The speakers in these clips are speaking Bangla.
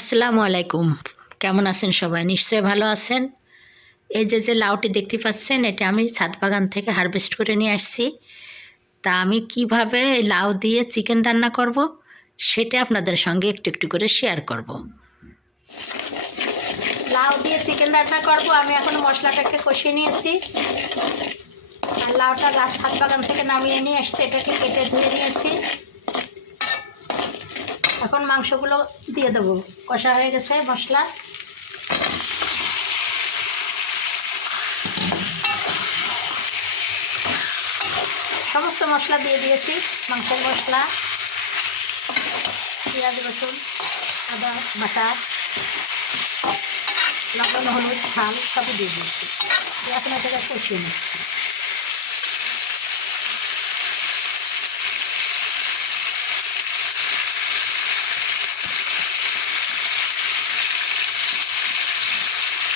আসসালামু আলাইকুম। কেমন আছেন সবাই? নিশ্চয়ই ভালো আছেন। এই যে লাউটি দেখতে পাচ্ছেন, এটা আমি ছাদ বাগান থেকে হারভেস্ট করে নিয়ে আসছি। তা আমি কিভাবে এই লাউ দিয়ে চিকেন রান্না করব, সেটা আপনাদের সঙ্গে একটু একটু করে শেয়ার করব। লাউ দিয়ে চিকেন রান্না করব। আমি এখন মশলাটাকে কষিয়ে নিয়েছি, আর লাউটা গাছ ছাদ বাগান থেকে নামিয়ে নিয়ে আসছি, এটাকে কেটে ধুয়ে নিয়েছি। এখন মাংসগুলো দিয়ে দেবো। কষা হয়ে গেছে মশলা। সমস্ত মশলা দিয়ে দিয়েছি, মাংসের মশলা, পেঁয়াজ রসুন আদা বাটা, লবণ হলুদ ঝাল সবই দিয়ে দিয়েছি। এখন এটাকে কষিয়ে নিচ্ছি।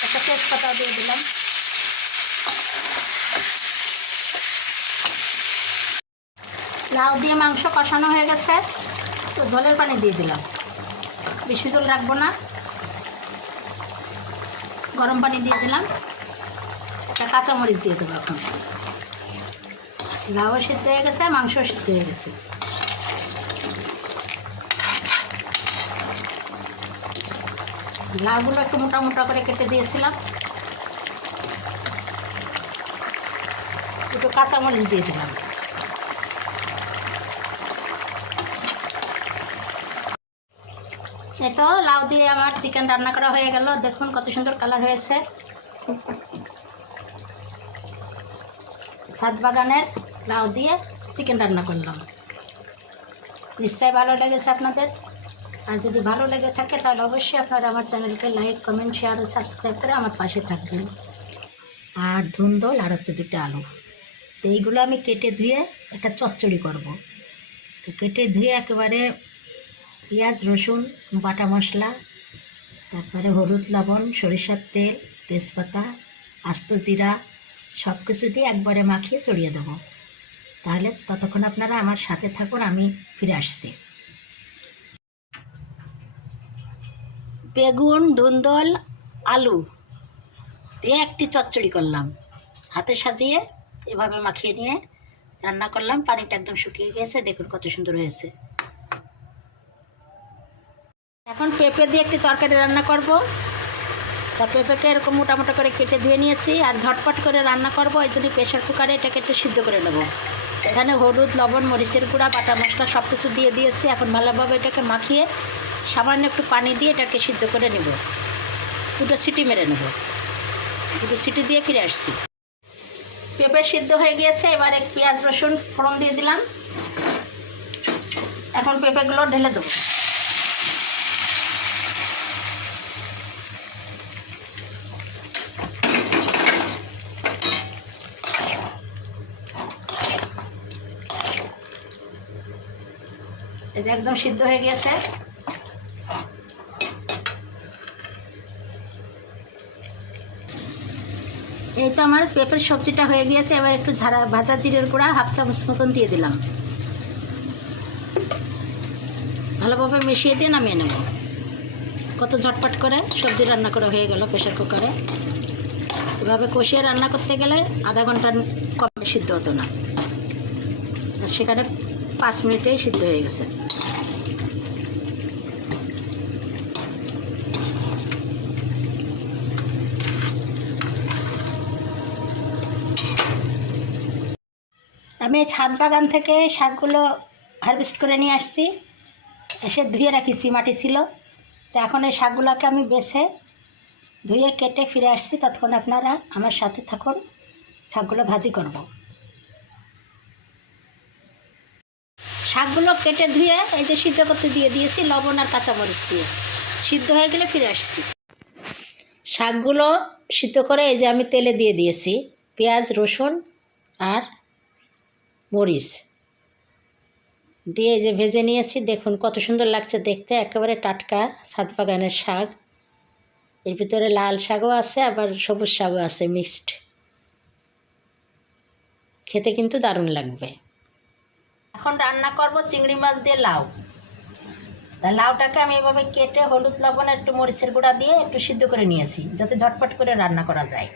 একটা তেজপাতা দিয়ে দিলাম। লাউ দিয়ে মাংস কষানো হয়ে গেছে, তো ঝোলের পানি দিয়ে দিলাম। বেশি ঝোল রাখবো না, গরম পানি দিয়ে দিলাম। একটা কাঁচামরিচ দিয়ে দেবো। এখন লাউও সিদ্ধ হয়ে গেছে, মাংসও সিদ্ধ হয়ে গেছে। লাউগুলো একটু মোটা মোটা করে কেটে দিয়েছিলাম। একটু কাঁচামরিচ দিয়ে দিলাম। এই তো লাউ দিয়ে আমার চিকেন রান্না করা হয়ে গেল। দেখুন কত সুন্দর কালার হয়েছে। ছাদ বাগানের লাউ দিয়ে চিকেন রান্না করলাম। নিশ্চয়ই ভালো লেগেছে আপনাদের। আর যদি ভালো লেগে থাকে তাহলে অবশ্যই আপনারা আমার চ্যানেলকে লাইক কমেন্ট শেয়ার ও সাবস্ক্রাইব করে আমার পাশে থাকবেন। আর ধুন্দল আর হচ্ছে 2টা আলু, তো এইগুলো আমি কেটে ধুয়ে একটা চচ্চড়ি করব। তো কেটে ধুয়ে একেবারে পেঁয়াজ রসুন বাটা মশলা, তারপরে হলুদ লবণ সরিষার তেল তেজপাতা আস্ত জিরা সব কিছু দিয়ে একবারে মাখিয়ে চড়িয়ে দেবো। তাহলে ততক্ষণ আপনারা আমার সাথে থাকুন, আমি ফিরে আসছি। বেগুন ধুন্দল আলু দিয়ে একটি চচ্চড়ি করলাম। হাতে সাজিয়ে এভাবে মাখিয়ে নিয়ে রান্না করলাম। পানিটা একদম শুকিয়ে গেছে, দেখুন কত সুন্দর হয়েছে। এখন পেঁপে দিয়ে একটি তরকারি রান্না করব। তা পেঁপেকে এরকম মোটা মোটা করে কেটে ধুয়ে নিয়েছি, আর ঝটপট করে রান্না করব, এই জন্য প্রেশার কুকারে এটাকে একটু সিদ্ধ করে নেব। এখানে হলুদ লবণ মরিচের গুঁড়া বাটা মশলা সব কিছু দিয়ে দিয়েছি। এখন ভালোভাবে এটাকে মাখিয়ে সামান্য একটু পানি দিয়ে এটাকে সিদ্ধ করে নেব। 2টো সিটি মেরে নেব। 2টো সিটি দিয়ে ফিরে আসছি। পেঁপে সিদ্ধ হয়ে গিয়েছে। এবারে পেঁয়াজ রসুন ফোড়ন দিয়ে দিলাম। এখন পেঁপেগুলো ঢেলে দেবো। এটা একদম সিদ্ধ হয়ে গিয়েছে। এই তো আমার পেঁপের সবজিটা হয়ে গিয়েছে। এবার একটু ভাজা জিরের গুঁড়া 1/2 চামচ মতন দিয়ে দিলাম। ভালোভাবে মিশিয়ে দিয়ে নামিয়ে নেব। কত ঝটপট করে সবজি রান্না করা হয়ে গেল প্রেশার কুকারে। এভাবে কষিয়ে রান্না করতে গেলে আধা ঘন্টা কম সিদ্ধ হতো না, আর সেখানে 5 মিনিটেই সিদ্ধ হয়ে গেছে। আমি ছাদ বাগান থেকে শাকগুলো হারভেস্ট করে নিয়ে আসছি। এসে ধুয়ে রাখিছি, মাটি ছিল। তো এখন এই শাকগুলোকে আমি বেছে ধুয়ে কেটে ফিরে আসছি। ততক্ষণ আপনারা আমার সাথে থাকুন, শাকগুলো ভাজি করব। শাকগুলো কেটে ধুয়ে এই যে সিদ্ধ করতে দিয়ে দিয়েছি লবণ আর কাঁচামরিচ দিয়ে। সিদ্ধ হয়ে গেলে ফিরে আসছি। শাকগুলো সিদ্ধ করে এই যে আমি তেলে দিয়ে দিয়েছি পেঁয়াজ রসুন আর মরিচ দিয়ে এই যে ভেজে নিয়েছি। দেখুন কত সুন্দর লাগছে দেখতে, একেবারে টাটকা ছাদ বাগানের শাক। এর ভিতরে লাল শাকও আছে, আবার সবুজ শাকও আছে মিক্সড। খেতে কিন্তু দারুণ লাগবে। এখন রান্না করব চিংড়ি মাছ দিয়ে লাউ। তা লাউটাকে আমি এভাবে কেটে হলুদ লবণ একটু মরিচের গুঁড়া দিয়ে একটু সিদ্ধ করে নিয়েছি, যাতে ঝটপট করে রান্না করা যায়।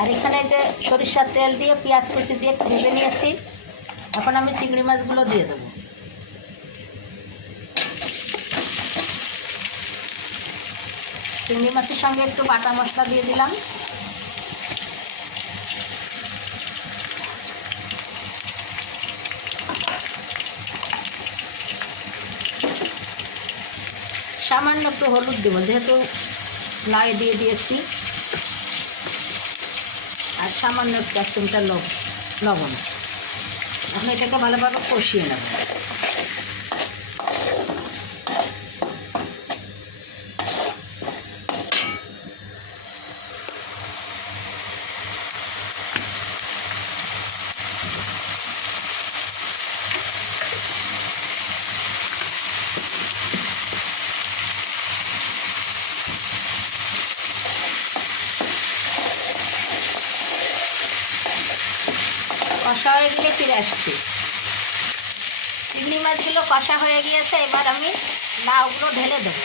আর এখানে যে সরিষার তেল দিয়ে পেঁয়াজ কুচি দিয়ে একটু ভেজে নিয়েছি। এখন আমি চিংড়ি মাছগুলো দিয়ে দেবো। চিংড়ি মাছের সঙ্গে একটু বাটা মশলা দিয়ে দিলাম। সামান্য একটু হলুদ দেবো, যেহেতু লাই দিয়ে দিয়েছি। আর সামান্য একটু 1 চিমটা লবণ। এখন এটাকে ভালোভাবে কষিয়ে নেব। কষা হয়ে গেলে ফিরে আসছি। চিংড়ি মাছগুলো কষা হয়ে গিয়েছে, এবার আমি লাউগুলো ঢেলে দেবো।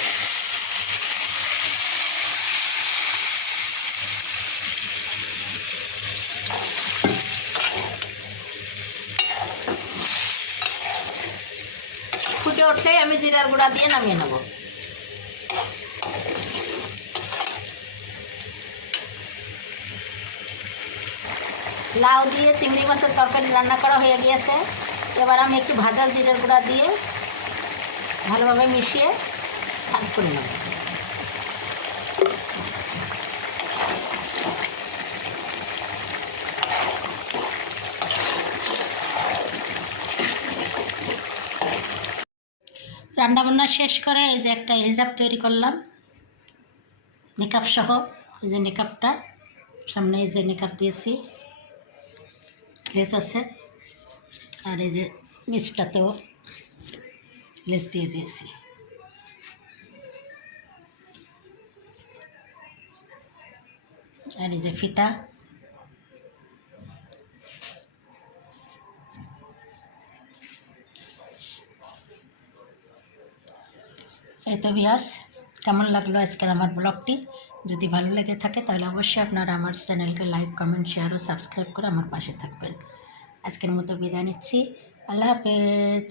ফুটে উঠলেই আমি জিরার গুঁড়া দিয়ে নামিয়ে নেব। লাউ দিয়ে চিংড়ি মাছের তরকারি রান্না করা হয়ে গিয়েছে। এবার আমি একটু ভাজা জিরের গুঁড়া দিয়ে ভালোভাবে মিশিয়ে সার্ভ করে নেব। রান্নাবান্না শেষ করে এই যে একটা হিজাব তৈরি করলাম, নিকাব সহ। এই যে নিকাবটা, সামনে এই যে নিকাব দিয়েছি, লেস আছে। আর এই যে নিচটাতেও লেস দিয়ে দিয়েছি। আর এই যে ফিতা। এই তো ভিউয়ার্স, কেমন লাগলো আজকের আমার ব্লগটি? যদি ভালো লেগে থাকে তাহলে অবশ্যই আপনারা আমার চ্যানেলকে লাইক, কমেন্ট, শেয়ার ও সাবস্ক্রাইব করে আমার পাশে থাকবেন। আজকের মতো বিদায় নিচ্ছি। আল্লাহ হাফেজ।